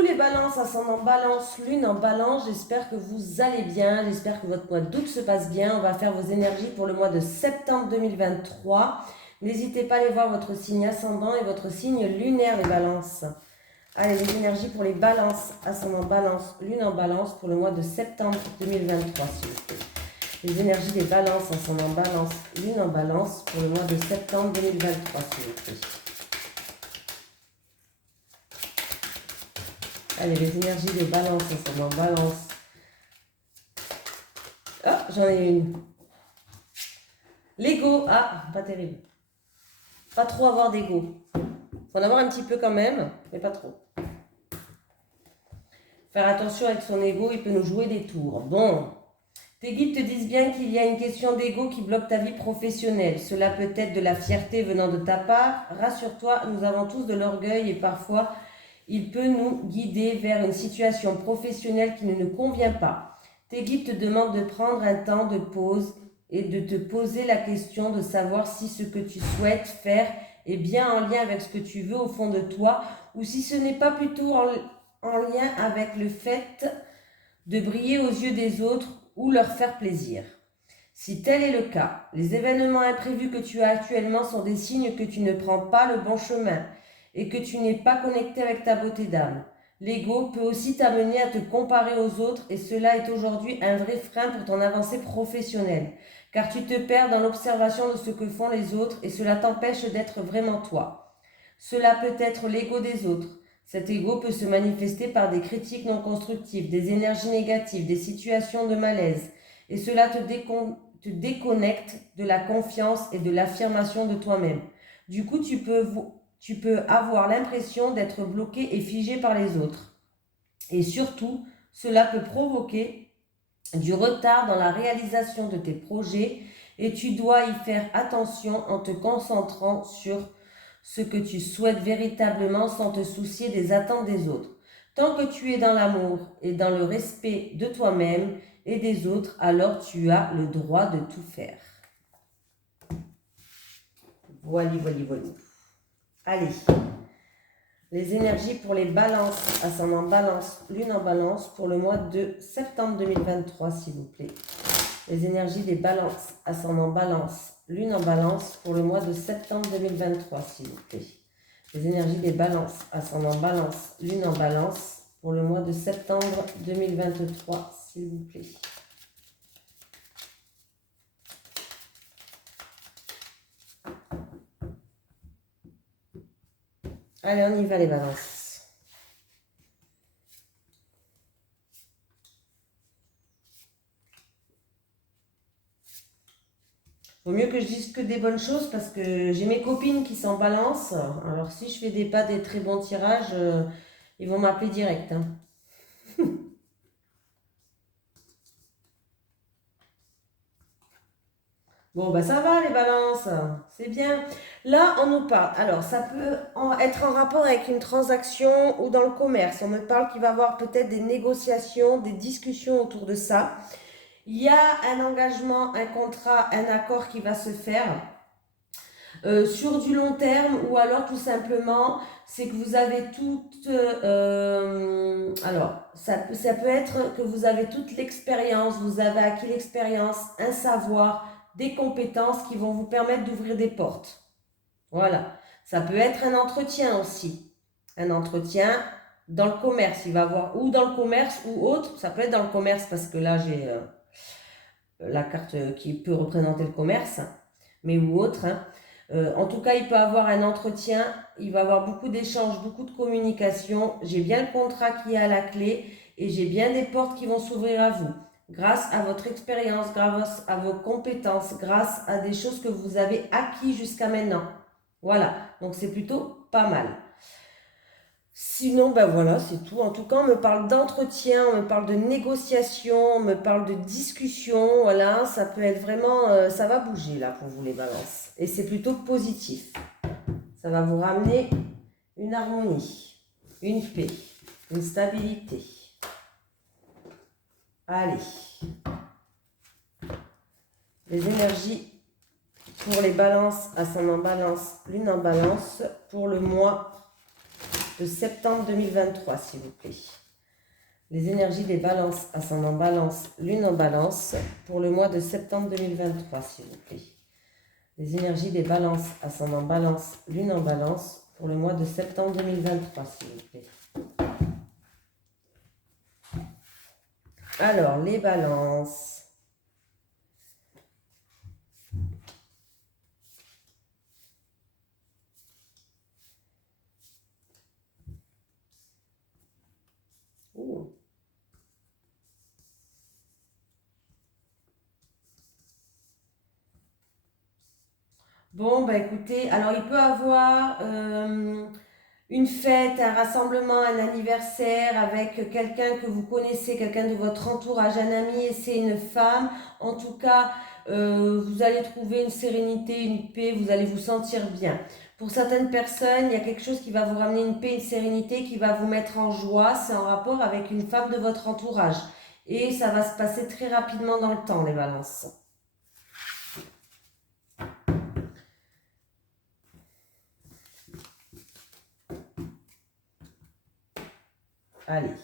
Coucou les balances, ascendant balance, lune en balance, j'espère que vous allez bien, j'espère que votre mois d'août se passe bien. On va faire vos énergies pour le mois de septembre 2023. N'hésitez pas à aller voir votre signe ascendant et votre signe lunaire les balances. Allez, les énergies pour les balances, ascendant balance, lune en balance pour le mois de septembre 2023 s'il vous plaît. Les énergies des balances, ascendant balance, lune en balance pour le mois de septembre 2023 s'il vous plaît. Allez, les énergies des balances, ascendant balance. Ah, j'en ai une. L'ego, ah, pas terrible. Pas trop avoir d'ego. Faut en avoir un petit peu quand même, mais pas trop. Faire attention avec son ego, il peut nous jouer des tours. Bon, tes guides te disent bien qu'il y a une question d'ego qui bloque ta vie professionnelle. Cela peut être de la fierté venant de ta part. Rassure-toi, nous avons tous de l'orgueil et parfois il peut nous guider vers une situation professionnelle qui ne nous convient pas. Tes guides te demandent de prendre un temps de pause et de te poser la question de savoir si ce que tu souhaites faire est bien en lien avec ce que tu veux au fond de toi ou si ce n'est pas plutôt en lien avec le fait de briller aux yeux des autres ou leur faire plaisir. Si tel est le cas, les événements imprévus que tu as actuellement sont des signes que tu ne prends pas le bon chemin et que tu n'es pas connecté avec ta beauté d'âme. L'ego peut aussi t'amener à te comparer aux autres et cela est aujourd'hui un vrai frein pour ton avancée professionnelle, car tu te perds dans l'observation de ce que font les autres et cela t'empêche d'être vraiment toi. Cela peut être l'ego des autres. Cet ego peut se manifester par des critiques non constructives, des énergies négatives, des situations de malaise et cela te déconnecte de la confiance et de l'affirmation de toi-même. Du coup, tu peux avoir l'impression d'être bloqué et figé par les autres. Et surtout, cela peut provoquer du retard dans la réalisation de tes projets et tu dois y faire attention en te concentrant sur ce que tu souhaites véritablement sans te soucier des attentes des autres. Tant que tu es dans l'amour et dans le respect de toi-même et des autres, alors tu as le droit de tout faire. Voilà. Allez, les énergies pour les balances, ascendant balance, lune en balance pour le mois de septembre 2023 s'il vous plaît. Les énergies des balances, ascendant balance, lune en balance pour le mois de septembre 2023 s'il vous plaît. Les énergies des balances, ascendant balance, lune en balance pour le mois de septembre 2023 s'il vous plaît. Allez, on y va les balances. Vaut mieux que je dise que des bonnes choses parce que j'ai mes copines qui s'en balancent. Alors si je fais pas des très bons tirages, ils vont m'appeler direct. Hein. Bon, bah ça va les balances, c'est bien. Là, on nous parle. Alors, ça peut être en rapport avec une transaction ou dans le commerce. On me parle qu'il va y avoir peut-être des négociations, des discussions autour de ça. Il y a un engagement, un contrat, un accord qui va se faire sur du long terme ou alors tout simplement, c'est que vous avez toute... alors, ça peut être que vous avez toute l'expérience, vous avez acquis l'expérience, un savoir, des compétences qui vont vous permettre d'ouvrir des portes. Voilà. Ça peut être un entretien aussi. Un entretien dans le commerce. Il va avoir ou dans le commerce ou autre. Ça peut être dans le commerce parce que là, j'ai la carte qui peut représenter le commerce. Mais ou autre. Hein. En tout cas, il peut avoir un entretien. Il va avoir beaucoup d'échanges, beaucoup de communication. J'ai bien le contrat qui est à la clé et j'ai bien des portes qui vont s'ouvrir à vous. Grâce à votre expérience, grâce à vos compétences, grâce à des choses que vous avez acquis jusqu'à maintenant. Voilà, donc c'est plutôt pas mal. Sinon, ben voilà, c'est tout. En tout cas, on me parle d'entretien, on me parle de négociation, on me parle de discussion. Voilà, ça peut être vraiment... ça va bouger là pour vous les balances. Et c'est plutôt positif. Ça va vous ramener une harmonie, une paix, une stabilité. Allez, les énergies pour les balances, ascendant balance, lune en balance, pour le mois de septembre 2023, s'il vous plaît. Les énergies des balances, ascendant balance, lune en balance, pour le mois de septembre 2023, s'il vous plaît. Les énergies des balances, ascendant balance, lune en balance, pour le mois de septembre 2023, s'il vous plaît. Alors, les balances. Ouh. Bon, bah écoutez, alors il peut avoir une fête, un rassemblement, un anniversaire avec quelqu'un que vous connaissez, quelqu'un de votre entourage, un ami, et c'est une femme. En tout cas, vous allez trouver une sérénité, une paix, vous allez vous sentir bien. Pour certaines personnes, il y a quelque chose qui va vous ramener une paix, une sérénité, qui va vous mettre en joie. C'est en rapport avec une femme de votre entourage. Et ça va se passer très rapidement dans le temps, les balances. Allez.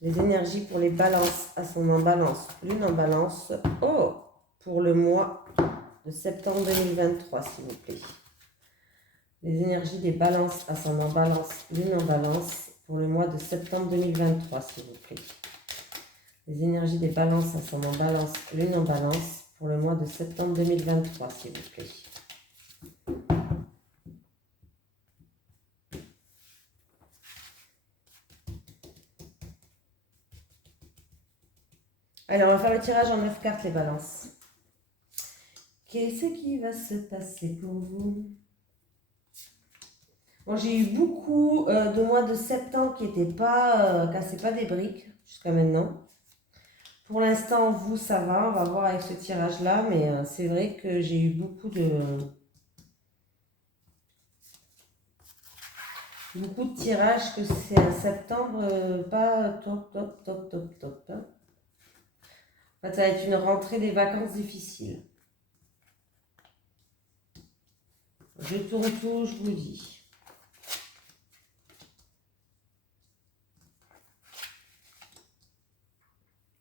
Les énergies pour les balances, ascendant balance, lune en balance. Oh, pour le mois de septembre 2023, s'il vous plaît. Les énergies des balances, ascendant balance, lune en balance, pour le mois de septembre 2023, s'il vous plaît. Les énergies des balances, ascendant balance, lune en balance, pour le mois de septembre 2023, s'il vous plaît. Alors, on va faire le tirage en 9 cartes, les balances. Qu'est-ce qui va se passer pour vous? Bon, j'ai eu beaucoup de mois de septembre qui n'étaient pas, cassaient pas des briques jusqu'à maintenant. Pour l'instant, vous, ça va. On va voir avec ce tirage-là. Mais c'est vrai que j'ai eu beaucoup de tirages que c'est un septembre pas top, top, top, top, top. Hein. En fait, ça va être une rentrée des vacances difficile. Je tourne tout, je vous dis.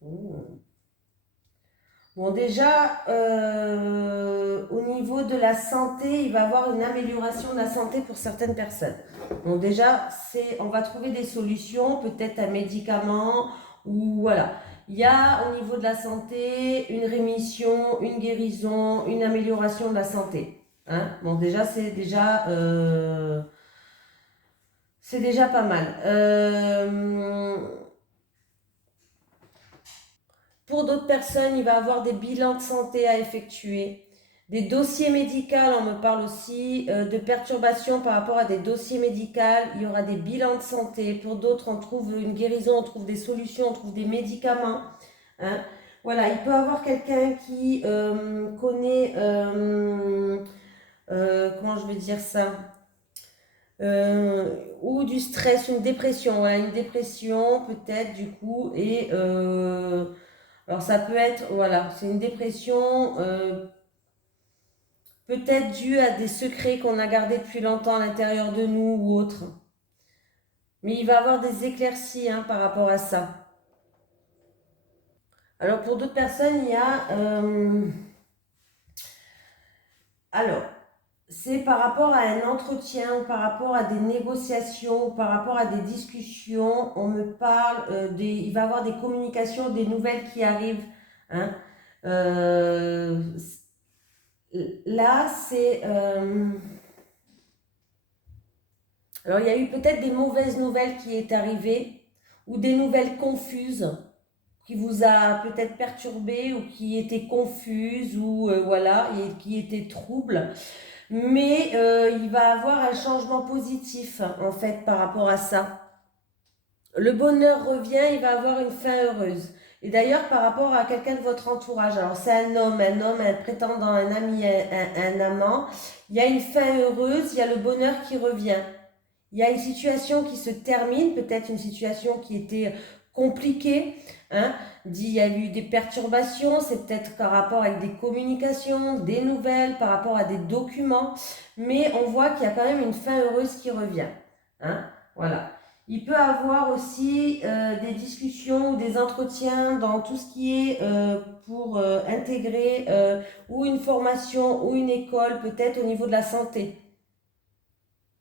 Oh. Bon, déjà, au niveau de la santé, il va y avoir une amélioration de la santé pour certaines personnes. Donc déjà, on va trouver des solutions, peut-être un médicament, ou voilà. Il y a au niveau de la santé une rémission, une guérison, une amélioration de la santé. Hein? Bon, déjà, c'est déjà pas mal. Pour d'autres personnes, il va y avoir des bilans de santé à effectuer. Des dossiers médicaux, on me parle aussi de perturbations par rapport à des dossiers médicaux. Il y aura des bilans de santé. Pour d'autres, on trouve une guérison, on trouve des solutions, on trouve des médicaments. Hein. Voilà, il peut y avoir quelqu'un qui connaît, comment je vais dire ça, ou du stress, une dépression. Voilà, une dépression peut-être du coup. Et alors ça peut être, voilà, c'est une dépression peut-être due à des secrets qu'on a gardés depuis longtemps à l'intérieur de nous ou autre. Mais il va y avoir des éclaircies hein, par rapport à ça. Alors pour d'autres personnes, il y a... alors, c'est par rapport à un entretien ou par rapport à des négociations ou par rapport à des discussions. On me parle, il va y avoir des communications, des nouvelles qui arrivent. Hein. Là, c'est... alors, il y a eu peut-être des mauvaises nouvelles qui est arrivées ou des nouvelles confuses qui vous a peut-être perturbé ou qui étaient confuses ou voilà, et qui étaient troubles. Mais il va y avoir un changement positif en fait par rapport à ça. Le bonheur revient, il va avoir une fin heureuse. Et d'ailleurs, par rapport à quelqu'un de votre entourage, alors c'est un homme, un prétendant, un ami, un amant, il y a une fin heureuse, il y a le bonheur qui revient. Il y a une situation qui se termine, peut-être une situation qui était compliquée. Hein. Il y a eu des perturbations, c'est peut-être par rapport avec des communications, des nouvelles, par rapport à des documents. Mais on voit qu'il y a quand même une fin heureuse qui revient. Hein, voilà. Il peut avoir aussi des discussions ou des entretiens dans tout ce qui est pour intégrer ou une formation ou une école, peut-être au niveau de la santé.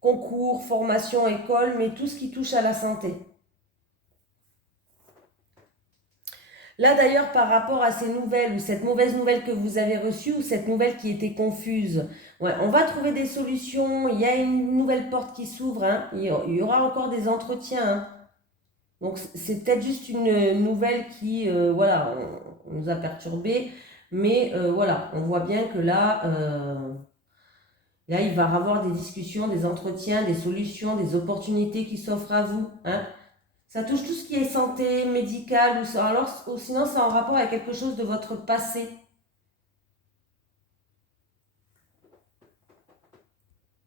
Concours, formation, école, mais tout ce qui touche à la santé. Là d'ailleurs, par rapport à ces nouvelles ou cette mauvaise nouvelle que vous avez reçue ou cette nouvelle qui était confuse, ouais, on va trouver des solutions. Il y a une nouvelle porte qui s'ouvre. Hein. Il y aura encore des entretiens. Hein. Donc c'est peut-être juste une nouvelle qui, voilà, on nous a perturbés. Mais voilà, on voit bien que là, il va y avoir des discussions, des entretiens, des solutions, des opportunités qui s'offrent à vous. Hein. Ça touche tout ce qui est santé, médical, ou sinon c'est en rapport avec quelque chose de votre passé.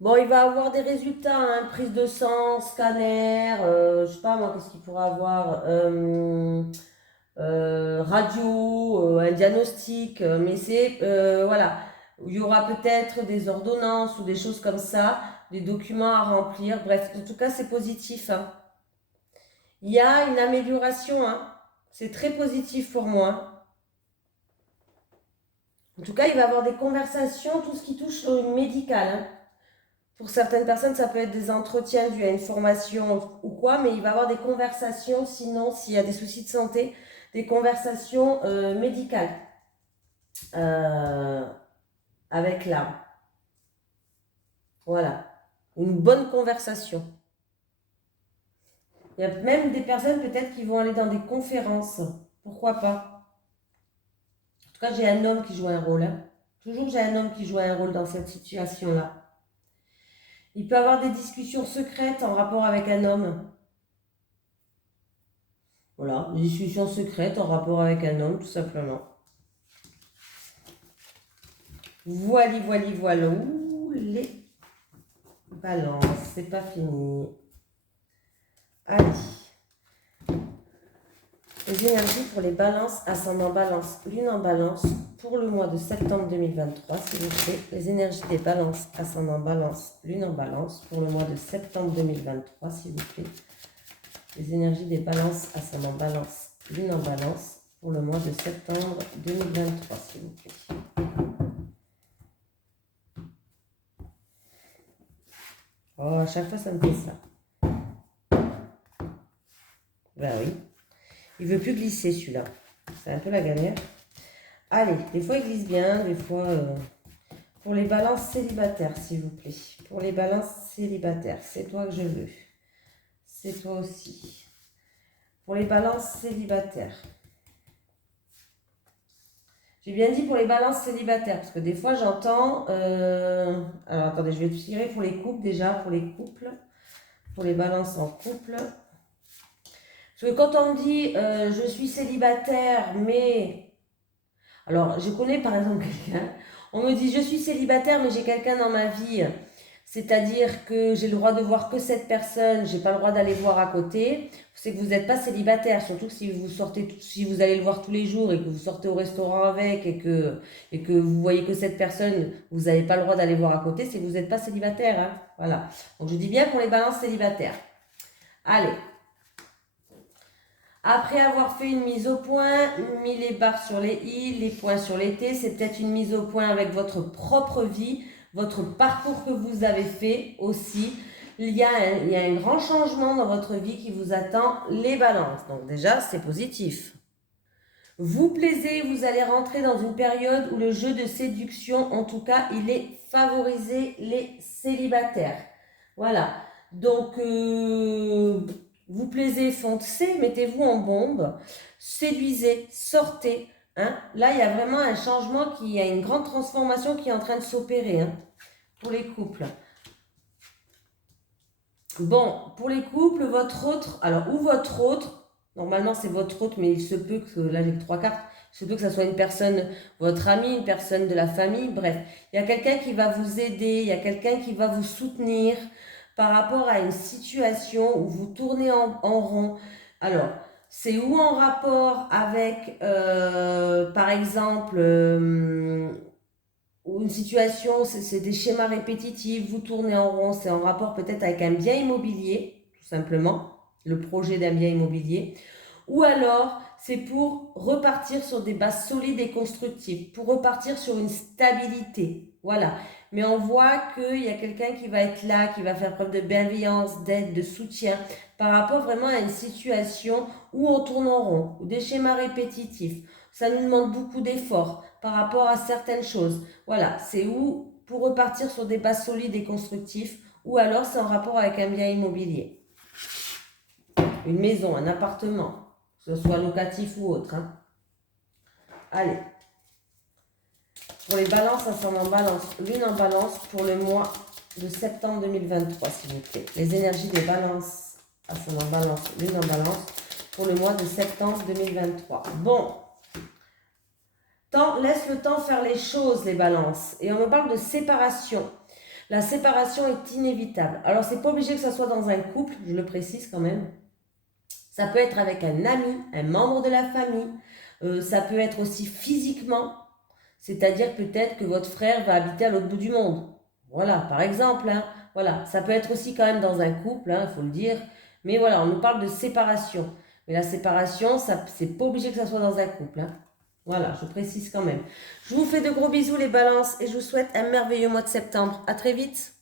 Bon, il va avoir des résultats, hein, prise de sang, scanner, je sais pas moi, qu'est-ce qu'il pourra avoir, radio, un diagnostic, mais c'est, voilà, il y aura peut-être des ordonnances ou des choses comme ça, des documents à remplir, bref, en tout cas c'est positif. Hein. Il y a une amélioration, hein. C'est très positif pour moi. En tout cas, il va y avoir des conversations, tout ce qui touche au médical. Hein. Pour certaines personnes, ça peut être des entretiens dus à une formation ou quoi, mais il va y avoir des conversations, sinon, s'il y a des soucis de santé, des conversations médicales euh, avec l'âme. Voilà. Une bonne conversation. Il y a même des personnes peut-être qui vont aller dans des conférences. Pourquoi pas? En tout cas, j'ai un homme qui joue un rôle. Hein. Toujours, j'ai un homme qui joue un rôle dans cette situation-là. Il peut y avoir des discussions secrètes en rapport avec un homme. Voilà, des discussions secrètes en rapport avec un homme, tout simplement. Voili, voili, voilà. Ouh, les balances, c'est pas fini. Allez. Les énergies pour les balances, ascendant balance, lune en balance, pour le mois de septembre 2023, s'il vous plaît. Les énergies des balances, ascendant balance, lune en balance, pour le mois de septembre 2023, s'il vous plaît. Les énergies des balances, ascendant balance, lune en balance, pour le mois de septembre 2023, s'il vous plaît. Oh, à chaque fois, ça me fait ça. Ben oui. Il veut plus glisser, celui-là. C'est un peu la galère. Allez, des fois, il glisse bien, des fois... Pour les balances célibataires, s'il vous plaît. Pour les balances célibataires, c'est toi que je veux. C'est toi aussi. Pour les balances célibataires. J'ai bien dit pour les balances célibataires, parce que des fois j'entends... Alors attendez, je vais tirer pour les couples déjà, pour les couples. Pour les balances en couple. Parce que quand on me dit je suis célibataire, mais... Alors, je connais par exemple quelqu'un, on me dit je suis célibataire, mais j'ai quelqu'un dans ma vie. C'est-à-dire que j'ai le droit de voir que cette personne, j'ai pas le droit d'aller voir à côté. C'est que vous n'êtes pas célibataire, surtout si vous sortez, si vous allez le voir tous les jours et que vous sortez au restaurant avec et que vous voyez que cette personne, vous n'avez pas le droit d'aller voir à côté, c'est que vous n'êtes pas célibataire. Hein. Voilà. Donc je dis bien pour les balances célibataires. Allez. Après avoir fait une mise au point, mis les barres sur les i, les points sur les t, c'est peut-être une mise au point avec votre propre vie, votre parcours que vous avez fait aussi. Il y a un grand changement dans votre vie qui vous attend, les balances. Donc déjà, c'est positif. Vous plaisez, vous allez rentrer dans une période où le jeu de séduction, en tout cas, il est favorisé les célibataires. Voilà. Donc, vous plaisez, foncez, mettez-vous en bombe, séduisez, sortez. Hein. Là, il y a vraiment un changement, il y a une grande transformation qui est en train de s'opérer hein, pour les couples. Bon, pour les couples, votre autre, alors ou votre autre, normalement c'est votre autre, mais il se peut que, là j'ai que 3 cartes, il se peut que ça soit une personne, votre ami, une personne de la famille, bref. Il y a quelqu'un qui va vous aider, il y a quelqu'un qui va vous soutenir par rapport à une situation où vous tournez en rond. Alors, c'est ou en rapport avec, par exemple, une situation, c'est des schémas répétitifs, vous tournez en rond, c'est en rapport peut-être avec un bien immobilier, tout simplement, le projet d'un bien immobilier, ou alors c'est pour repartir sur des bases solides et constructives, pour repartir sur une stabilité, voilà. Mais on voit qu'il y a quelqu'un qui va être là, qui va faire preuve de bienveillance, d'aide, de soutien, par rapport vraiment à une situation où on tourne en rond, ou des schémas répétitifs. Ça nous demande beaucoup d'efforts par rapport à certaines choses. Voilà, c'est où pour repartir sur des bases solides et constructives, ou alors c'est en rapport avec un bien immobilier. Une maison, un appartement, que ce soit locatif ou autre. Hein. Allez. Pour les balances, ascendant balance, lune en balance pour le mois de septembre 2023, s'il vous plaît. Les énergies des balances, ascendant balance, lune en balance pour le mois de septembre 2023. Bon. Laisse le temps faire les choses, les balances. Et on me parle de séparation. La séparation est inévitable. Alors, c'est pas obligé que ça soit dans un couple, je le précise quand même. Ça peut être avec un ami, un membre de la famille. Ça peut être aussi physiquement. C'est-à-dire peut-être que votre frère va habiter à l'autre bout du monde. Voilà, par exemple. Hein. Voilà, ça peut être aussi quand même dans un couple, il faut le dire. Mais voilà, on nous parle de séparation. Mais la séparation, c'est pas obligé que ça soit dans un couple. Hein. Voilà, je précise quand même. Je vous fais de gros bisous les balances et je vous souhaite un merveilleux mois de septembre. À très vite.